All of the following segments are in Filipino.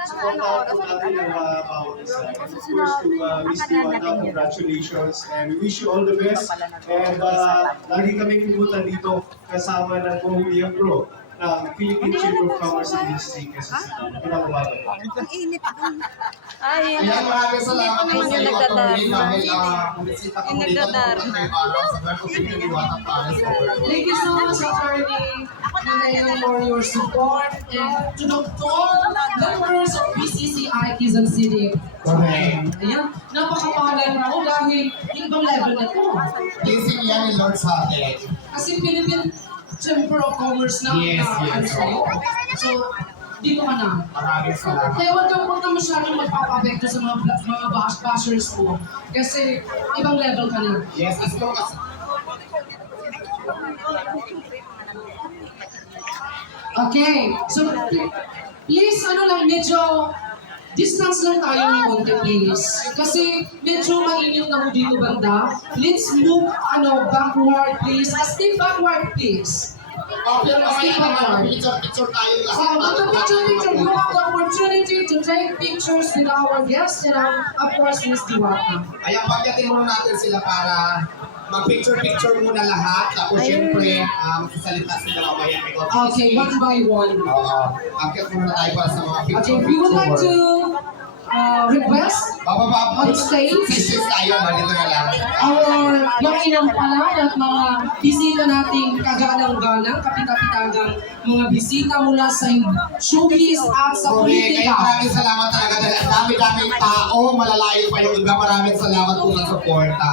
At supportahan po natin ang bawat isa. And of course, to Miss Diwata, congratulations and we wish you all the best. And lagi kami pumunta dito kasama ng buong Pro ng Philippine Chamber of Commerce and Industry kasi pinakawagan po. Ang init. Ay, maraming salamat po sa iyo, Atty. dahil bumisita ka muli ng sa Garto City Diwata Palace. Thank you so much, Attorney, for your support and to all members of PCCI Quezon City. Correct. Ayan, napakapangalan mo dahil ibang level na ito. Blessing yan ni Lord sa atin. Kasi Philippine Chamber of Commerce na Yes. sa'yo. So, dito ka na. Maraming salamat. Kaya huwag ka masyadong magpapapekto sa mga bashers mo. Kasi ibang level ka na. Yes, as long as Okay, so please, medyo distance lang tayo ng konti, please. Kasi medyo mainit na mo dito banda. Let's move, backward, please. Stay backward, please. okay, picture tayo lahat. We have the opportunity to take pictures with our guests and of course, Ms. Diwata. Ayan, pagkatin muna natin sila para mag-picture muna lahat. Tapos syempre, magsasalita sila mamaya. Okay, one by one. Oo. Pagkat muna tayo para sa mga Okay, picture. we would like to request Bababa on stage Pieces tayo, dito na lang. our makinang palad at mga bisita nating kagalang-galang, kapita-pitagang mga bisita mula sa showbiz at sa Correct. Kaya politika. maraming salamat talaga dahil ang dami-daming tao, malalayo pa yung iba. Maraming salamat po sa suporta.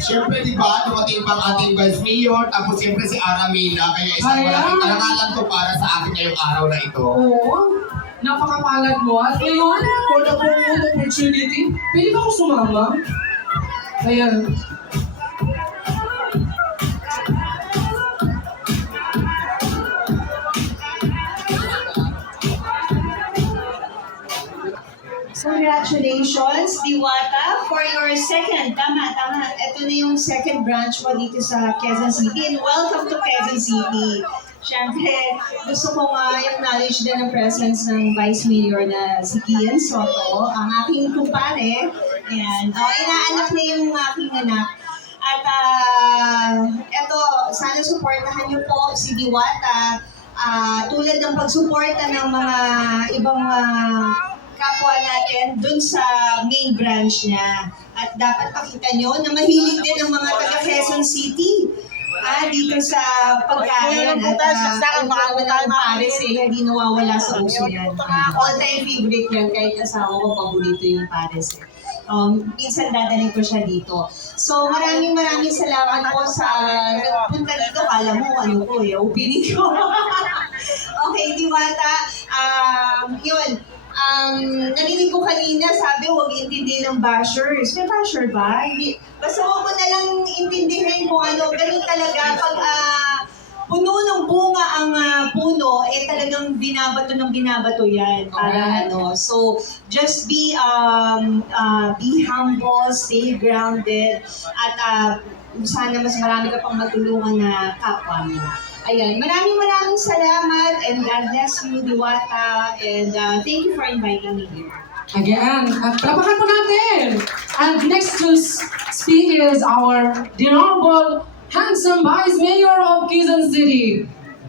Siyempre, di ba, dumating pang ating Vice Mayor, tapos siyempre si Aramina, kaya isang malaking karangalan ko para sa akin ngayong araw na ito. Oo, napakapalad mo. At ngayon, for the promote opportunity, pwede ba ako sumama? Ayan. Congratulations, Diwata, for your second. Tama. Ito na yung second branch mo dito sa Quezon City. And welcome to Quezon City. Siyempre, gusto ko i-acknowledge din ang presence ng Vice Mayor na si Kian Soto, ang aking kumpare. And inaanak na yung aking anak. At eto, sana supportahan niyo po si Diwata tulad ng pagsuporta ng mga ibang kapwa natin dun sa main branch niya. At dapat pakita nyo na mahilig din ang mga taga Quezon City. Dito sa pagkain at ang mga pares hindi nawawala sa uso yan. All-time favorite yan, kahit asawa ko paborito yung pares. Minsan dadalhin ko siya dito. So maraming salamat po sa nagpunta dito. Kala mo opening ko. Okay, Diwata. Yun. Narinig ko kanina, sabi huwag intindihin ng bashers. May basher ba? Hindi. Basta huwag mo na lang intindihin kung ganun talaga. Pag puno ng bunga ang puno, talagang binabato yan. Para So, just be humble, stay grounded, at sana mas marami ka pang matulungan na kapwa mo. Ayan, maraming salamat and God bless you, Diwata, and thank you for inviting me here. Again, tapakan po natin! And next to speak is our the Honorable Handsome Vice Mayor of Quezon City,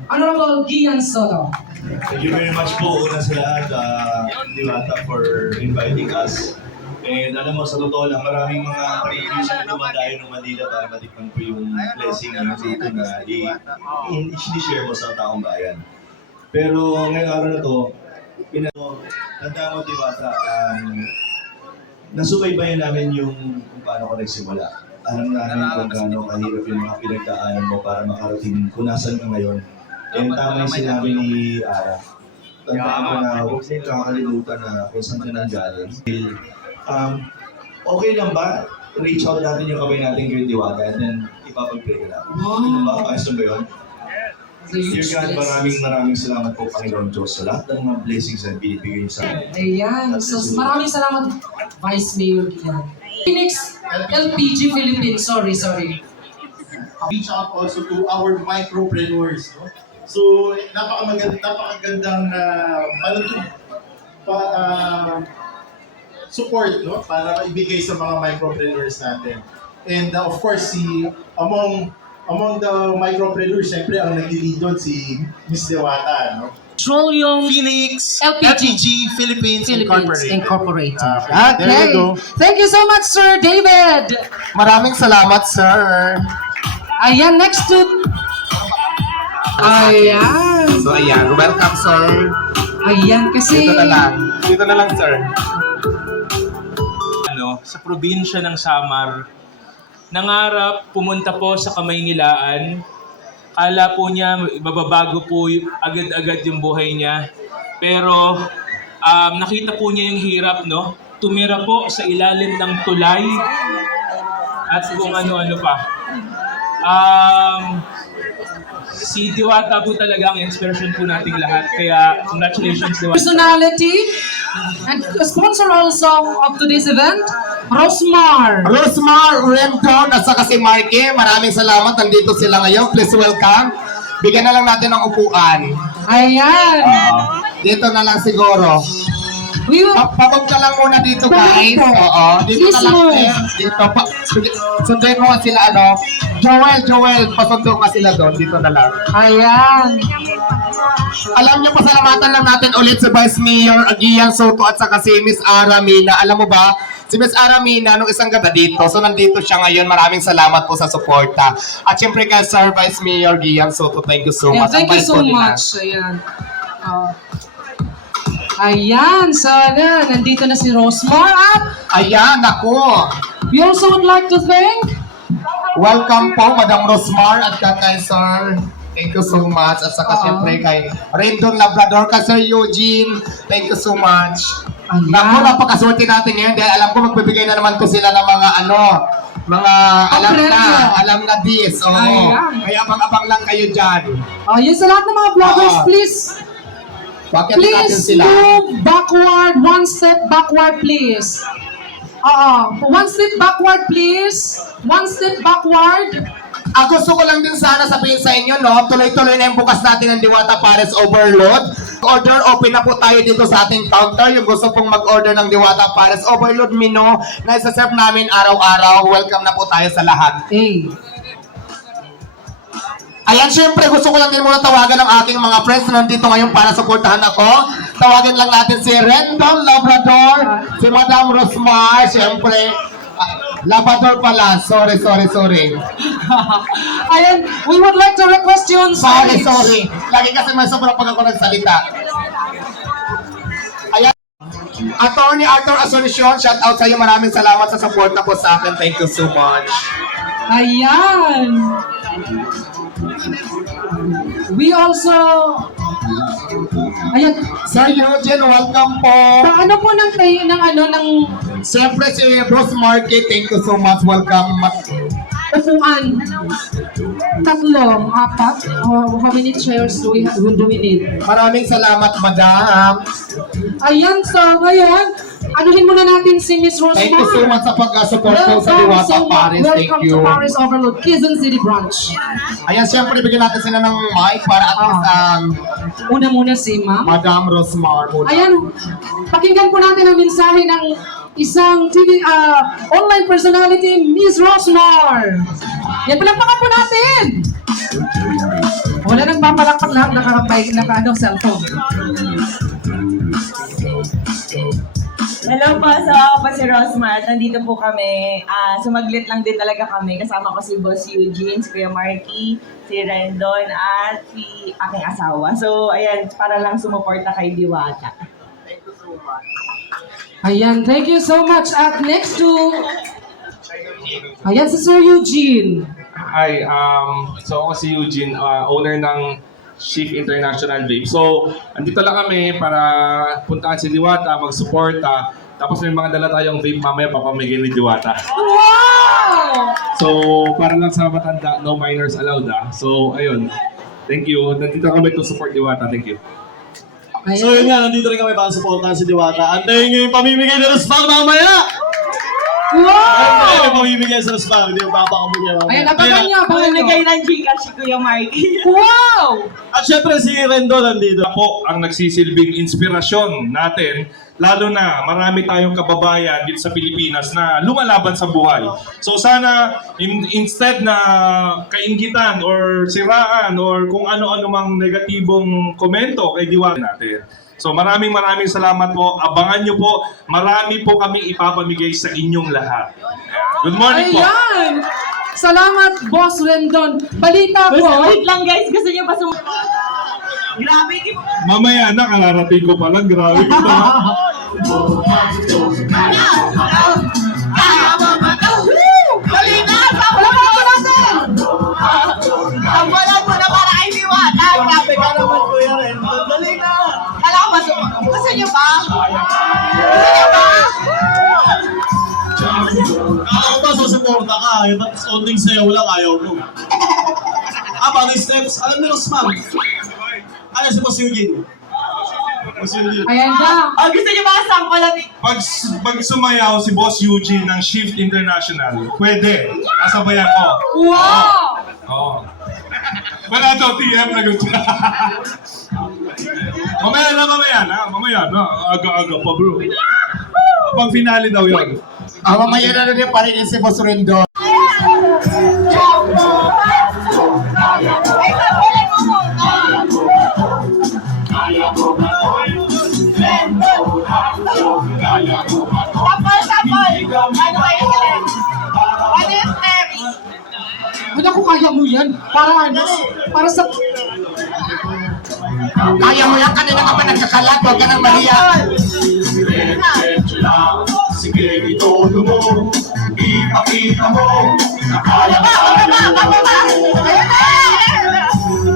Honorable Kian Soto. Thank you very much po una sa lahat, Diwata, for inviting us. And alam mo, sa totoo lang, maraming mga politician na dumadayo ng Manila para matikman po yung blessing na dito na i-share mo sa taong bayan. Pero ngayong araw na to, tanda mo, Diwata, nasubaybayan namin yung kung paano ko nagsimula. Alam namin kung gaano kahirap yung mga pinagdaanan mo para makarating kung nasan ka ngayon. And tama yung sinabi ni Ara. Tandaan mo na huwag siya kakalimutan na kung saan ka nanggaling. Okay lang ba? Reach out natin yung kamay natin kay Diwata and then ipapag-pray ka natin. Okay lang ba? Ayos ba yun? Dear God, maraming salamat po, Panginoon Diyos, sa lahat ng mga blessings na binibigay niyo sa amin. Ayan. So, maraming salamat, Vice Mayor Kian. Phoenix LPG Philippines. Sorry. Reach out also to our micropreneurs. No? So, napakagandang support, no? Para ibigay sa mga micropreneurs natin. And of course, among the micropreneurs, syempre ang nag-lead doon si Miss Diwata, no? Petroleum Phoenix LPG Philippines Incorporated. There Okay. you go. Thank you so much, Sir David. Maraming salamat, sir. Ayan, next to... Ayan. So, ayan. Welcome, sir. Ayan, kasi... Dito na lang. Dito na lang, sir. Sa probinsya ng Samar. Nangarap pumunta po sa Kamaynilaan. Kala po niya mababago po agad-agad yung buhay niya. Pero nakita po niya yung hirap, no? Tumira po sa ilalim ng tulay at kung ano-ano pa. Si Diwata po talaga ang inspiration po nating lahat. Kaya congratulations, Diwata. Personality and sponsor also of today's event, Rosmar. Rosmar, Rendon, at saka si Marky. Maraming salamat. Nandito sila ngayon. Please welcome. Bigyan na lang natin ng upuan. Ayan. Dito na lang siguro. We will... Papag ka lang muna dito, guys. Oo. Dito na lang. Dito. Sunduin mo nga sila, Joel, pasundo nga sila doon. Dito na lang. Ayan. Alam niyo, pasalamatan lang natin ulit si Vice Mayor Aguian Soto at saka si Miss Aramina. Alam mo ba, si Miss Aramina nung isang gabi dito. So, nandito siya ngayon. Maraming salamat po sa suporta. At syempre kay Sir Vice Mayor Aguian Soto, thank you so Yeah, much. thank you Ang bait so po nila. much. Ayan. Ayan, sana nandito na si Rosmar at Ayan, ako. we also would like to thank Welcome po, Madam Rosmar at kay Sir. Thank you so much. At saka syempre kay Rendon Labrador, kay Sir Eugene. Thank you so much. Ayan. Naku, napakaswerte natin ngayon dahil alam ko magbibigay na naman po sila ng mga mga alam na this. Oo. Ayan. Kaya abang-abang lang kayo dyan. yun sa lahat ng mga vloggers, please Bakit natin Please sila? move backward, one step backward, please. One step backward, please. One step backward. Gusto ko lang din sana sabihin sa inyo, tuloy-tuloy na yung bukas natin ng Diwata Paris Overload. Order, open na po tayo dito sa ating counter. Yung gusto pong mag-order ng Diwata Paris Overload menu na isa-serve namin araw-araw. Welcome na po tayo sa lahat. Hey. Ayan, syempre gusto ko lang din muna tawagan ng aking mga friends na nandito ngayon para suportahan ako. Tawagan lang natin si Rendon Labrador, si Madam Rosmar, syempre. Labrador pala, sorry. Ayan, we would like to request you on stage. Sorry. Lagi kasi may sobrang pag ako nagsalita. Ayan. Attorney Arthur Asuncion, shout out sa iyo. Maraming salamat sa support na po sa akin. Thank you so much. Ayan. We also... Ayan. Sir Eugene, welcome po. Paano po ng Siyempre si Bruce Market, thank you so much. Welcome. upuan? Tatlong, apat? Or how many chairs do we need? Maraming salamat, madam. Ayan, so ngayon, anuhin muna natin si Miss Rosmar. Thank you so much sa pag-support po sa Diwata Paris. Thank Welcome you. to Paris Overload, Quezon City Branch. Ayan, siyempre, bigyan natin sila ng mic para at least Una muna si Ma'am. Madam Rosmar. Ayan, pakinggan po natin ang mensahe ng isang TV, online personality, Miss Rosmar. Yan, palakpakan po natin. Wala nang papalakpak lahat, cellphone. Hello po, so ako po si Rosmar. Nandito po kami. Sumaglit lang din talaga kami. Kasama ko si Boss Eugene, si Kuya Marky, si Rendon, at si aking asawa. So, ayan, para lang sumuporta kay Diwata. Ayan, thank you so much. At next to... Ayan, si Sir Eugene. Hi, so ako si Eugene, owner ng Chief International Vape. So, andito lang kami para puntahan si Diwata, mag-suporta. Tapos may mga dala tayong vape mamaya papamigay ni Diwata. Wow! So, para lang sa matanda, no minors allowed So, ayun. Thank you. Nandito kami to support Diwata. Thank you. So yun nga, nandito rin kami para supportahan si Diwata. Antayin nyo yung pamimigay ni Rosmar mamaya! Ay, Wow! mamimigay sa spam. Hindi, papakabigay mo. Ayan, abangan nyo, abangan nyo. Mamimigay ng Gcash si Kuya Marky. Wow! At syempre si Rendo nandito. Po ang nagsisilbing inspirasyon natin, lalo na marami tayong kababayan dito sa Pilipinas na lumalaban sa buhay. So sana instead na kainggitan or siraan or kung ano-ano mang negatibong komento kay Diwata natin. So maraming salamat po. Abangan nyo po. Marami po kami ipapamigay sa inyong lahat. Good morning po. Ayan! Salamat, Boss Rendon. Balita ko, Wait lang guys, gusto niyo ba Grabe, di ba? Mamaya na, kararating ko pa lang. Grabe ko pa. Dali na! Wala pa natin! Tambalan mo na para kay Diwata! Grabe ka naman, Kuya Ren. Dali na! Kala ko ba? Gusto niyo ba? Gusto niyo ba? Kala ko ba susuporta ka? Ba't konting sayo lang ayaw mo? Paano yung steps? Alam nyo spam. Ano si Boss Eugene? Boss Eugene. ayan na. Oh, gusto niyo ba sample natin? Pag sumayaw si Boss Eugene ng Shift International, pwede. Kasabayan ko. Wow! Oo. Wala daw TM na gusto. Mamaya na. Mamaya na. Aga-aga pa bro. Pag finale daw yun. Mamaya na rin pa rin si Boss Rendon. Ay, sample mo muna! Sample! Ano ba yung step? Ano yung step? Ano ko kaya mo yan? Para sa... Kaya mo lang kanina ka pa nagkakalat, huwag ka nang mahiya. Sige, itodo mo. Ipakita mo. Na kaya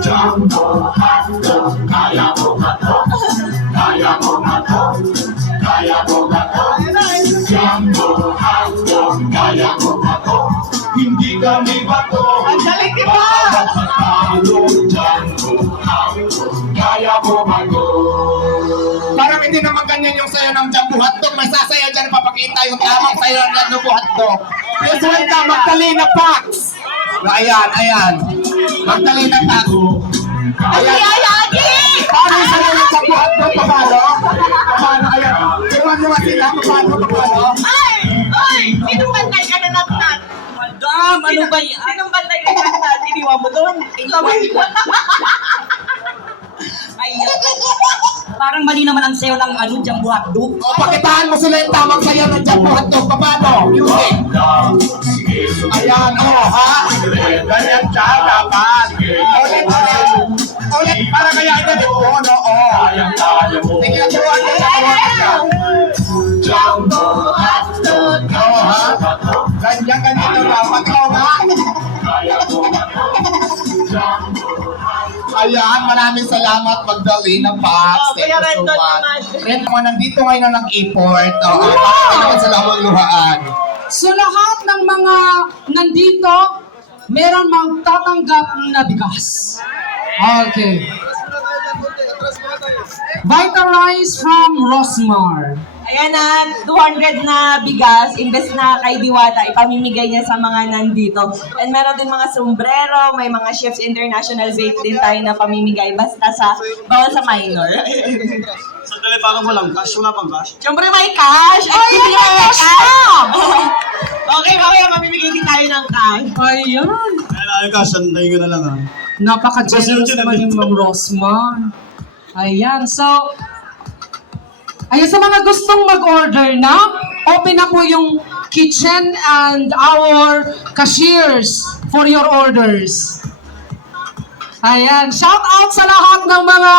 Jumbo, hotdog, kaya mo ba to? Kaya mo ba to? Kaya mo ba to? Jumbo, hotdog, kaya mo ba to? Hindi kami bato. Ang galing, di ba? Patalo, jumbo, hotdog, kaya mo ba to? Parang hindi naman ganyan yung sayo ng Jumbo Hotdog. May sasaya dyan, papakita yung tamang sayo ng Jumbo Hotdog. Please welcome, Magdalena Pax. Ayan. Magdalena Pax. Ayan. Paano yung sayo ng Jumbo Hotdog? Paano? Ayan. Turuan nyo sila. Paano? Ay! Sinong bantay ka na natin? Madam, ano ba yan? Sinong bantay ka na natin? Iniwan mo doon? Ikaw ba? Parang mali naman ang sayo ng Jumbo Hotdog. O, pakitaan mo sila yung tamang sayo ng Jumbo Hotdog. Paano? Music. Ayan, ha? Ganyan siya, dapat. Ulit, para kaya ito din po, no? Sige, turuan nyo siya. Jumbo, hotdog, Ha? Ganyan dapat. Ikaw nga. kaya mo ba to? Jumbo, Ayan, maraming salamat Magdalena Pax. Oh, Kuya Rendon naman. Rendon, nandito ngayon na nag-import. Para naman sa lamang luhaan. So lahat ng mga nandito, meron magtatanggap na bigas. Okay. Vita Rice from Rosmar. Ayan na, 200 na bigas, imbes na kay Diwata, ipamimigay niya sa mga nandito. And meron din mga sombrero, may mga Chefs International vape din tayo na pamimigay, basta bawal sa minor. Sandali, parang walang cash. Wala pang cash. Siyempre may cash! Ay, hindi may cash! Okay, mamaya mamimigay din tayo ng cash. Ayan. Kaya yung cash, sandayin ko na lang ha. Napaka-generous naman yung Ma'am Rosmar. Ayan, so... Ayan, sa mga gustong mag-order na, open na po yung kitchen and our cashiers for your orders. Ayan, shout out sa lahat ng mga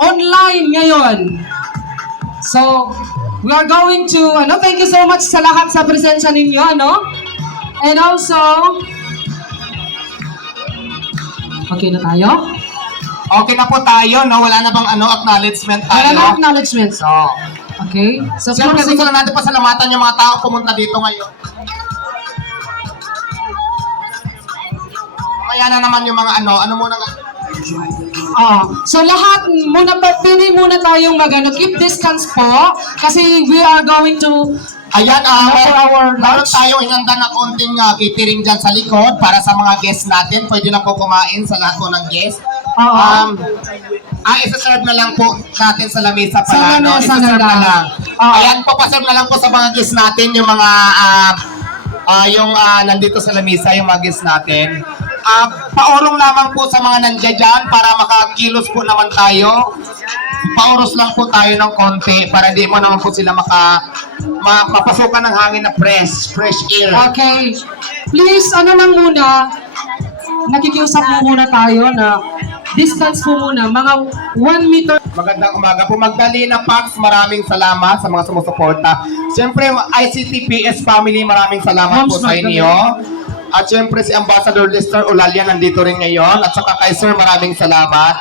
online ngayon. So, we are going to, thank you so much sa lahat sa presensya ninyo, And also, okay na tayo? Okay na po tayo, no? Wala na bang acknowledgement Wala na tayo? acknowledgements. Okay? So, Siyempre, gusto na natin pasalamatan yung mga tao pumunta dito ngayon. Kaya na naman yung mga ano muna nga. So lahat muna pili muna tayong keep distance po kasi we are going to Ayan, For our meron lunch. tayong inanda na konting catering dyan sa likod para sa mga guests natin. Pwede na po kumain sa lahat po ng guests. Isa-serve na lang po natin sa lamesa Sa pala. No? lamesa Isa-serve na na lang. lang. Ayan po, paserve na lang po sa mga guests natin yung mga nandito sa lamesa, yung mga guests natin. Paorong lamang po sa mga nandiyan dyan para makakilos po naman tayo. Pauros lang po tayo ng konti para di mo naman po sila mapapasukan ng hangin na fresh air. Okay. Please, ano lang muna, nakikiusap po muna tayo na distance po muna, mga 1 meter. Magandang umaga po. Magdalena Pax, maraming salamat sa mga sumusuporta. Siyempre, ICTPS family, maraming salamat po sa inyo. At siyempre, si Ambassador Lester Olalia nandito rin ngayon. At saka kay Sir, maraming salamat.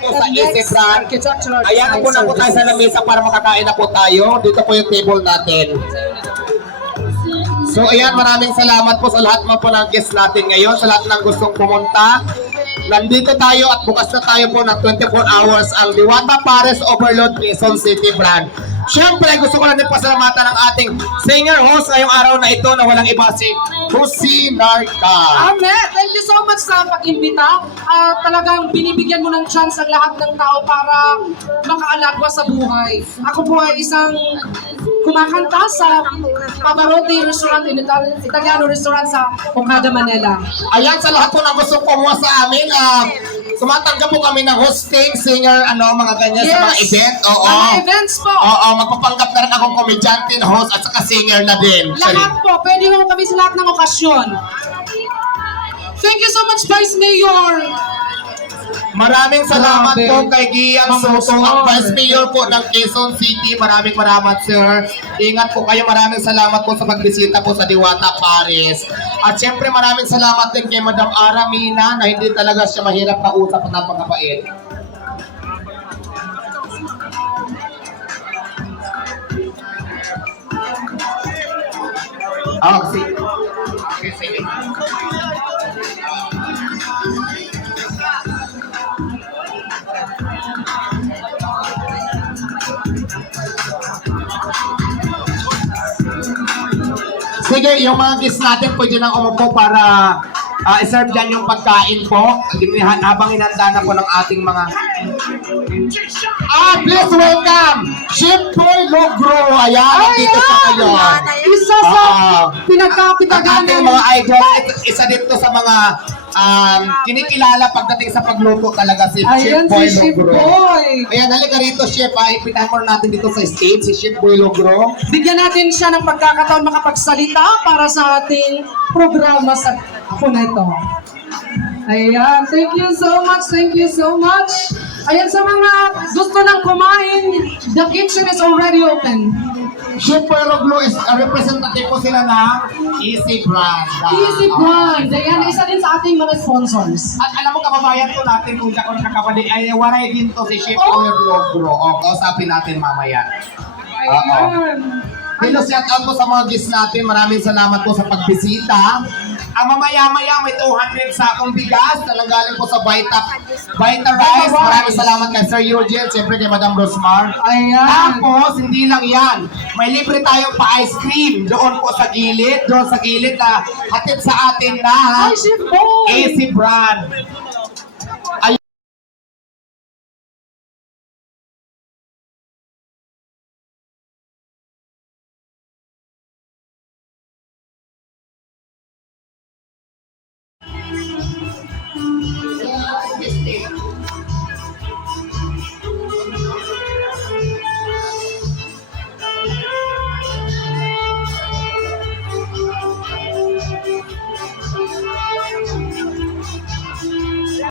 Po sa Easy Brand. Ayan po na po tayo sa lamesa para makakain na po tayo. Dito po yung table natin. So ayan, maraming salamat po sa lahat mga po ng guests natin ngayon, sa lahat ng gustong pumunta. Nandito tayo at bukas na tayo po ng 24 hours ang Diwata Pares Overload Quezon City Brand. Siyempre, gusto ko lang din pasalamatan ng ating singer host ngayong araw na ito na walang iba si Jose Narca. Amen! Thank you so much sa pag-imbita. Talagang binibigyan mo ng chance ang lahat ng tao para makaalagwa sa buhay. Ako po ay isang kumakanta sa Pavarotti Restaurant, Italiano Restaurant sa Ocada, Manila. Ayan, sa lahat po na gustong kumuha sa amin, tumatanggap po kami ng hosting, singer, mga ganyan sa mga event. Oo. Mga events po. Oo, magpapanggap na rin akong komedyante, host, at saka singer na din. Lahat po. Pwede mo kami sa lahat ng okasyon. Thank you so much, Vice Mayor. Maraming salamat Grabe. po kay Gian Soto, ang Vice Mayor po ng Quezon City. Maraming sir. Ingat po kayo. Maraming salamat po sa pagbisita po sa Diwata Paris. At syempre maraming salamat din kay Madam Ara Mina na hindi talaga siya mahirap kausap at napakabait. Sige. Sige, yung mga guests natin pwede nang umupo para i-serve dyan yung pagkain po. Habang inanda na po ng ating mga... please welcome Chef Boy Logro. Ayan, nandito sa kayo. Isa sa Ang pinagkapitagan ating mga idol, isa dito sa mga kinikilala pagdating sa pagluto talaga si Chef Ayan Boy si Chef Logro. Boy. Ayan, halika rito, Chef. Ipitahan mo natin dito sa stage si Chef Boy Logro. Bigyan natin siya ng pagkakataon makapagsalita para sa ating programa sa po na ito. Ayan, thank you so much, thank you so much. Ayan, sa mga gusto nang kumain, the kitchen is already open. Chef Boy Logro is a representative po sila ng Easy Brand. Easy Brand, ayan, isa din sa ating mga sponsors. At alam mo, kababayan po natin, kung ako nakakabali, ay waray din to si Chef Boy Logro. O, kausapin natin mamaya. Ayan. Hello, shout out po sa mga guests natin. Maraming salamat po sa pagbisita. Ang mamaya-maya may 200 sakong bigas na nanggaling po sa Vita Rice. Maraming salamat kay Sir Eugene, siyempre kay Madam Rosmar. Ayan. Tapos, hindi lang yan. May libre tayong pa-ice cream doon po sa gilid. Doon sa gilid na hatid sa atin na Hi, Chef Boy! Easy Brand.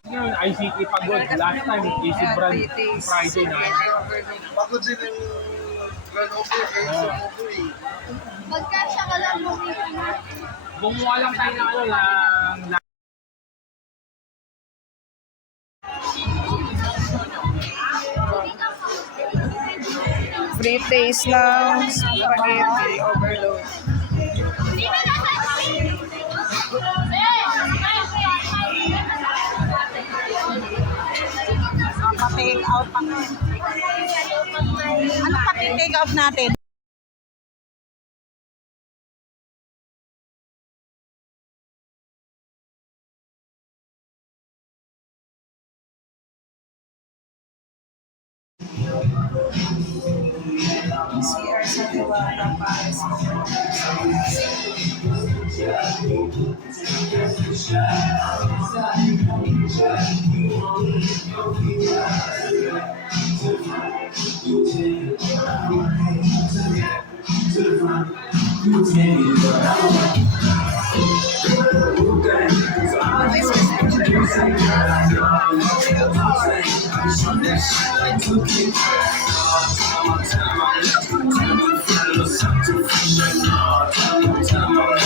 Yun, ICT pagod. Last time, Easy Brand Friday na. Pagod din yung turnover kayo sa movie. Magkasya ka lang bumili na. Gumawa lang tayo ng ng Free taste ng spaghetti overload. Pa-take out pa off natin. CR sa Diwata para sa Time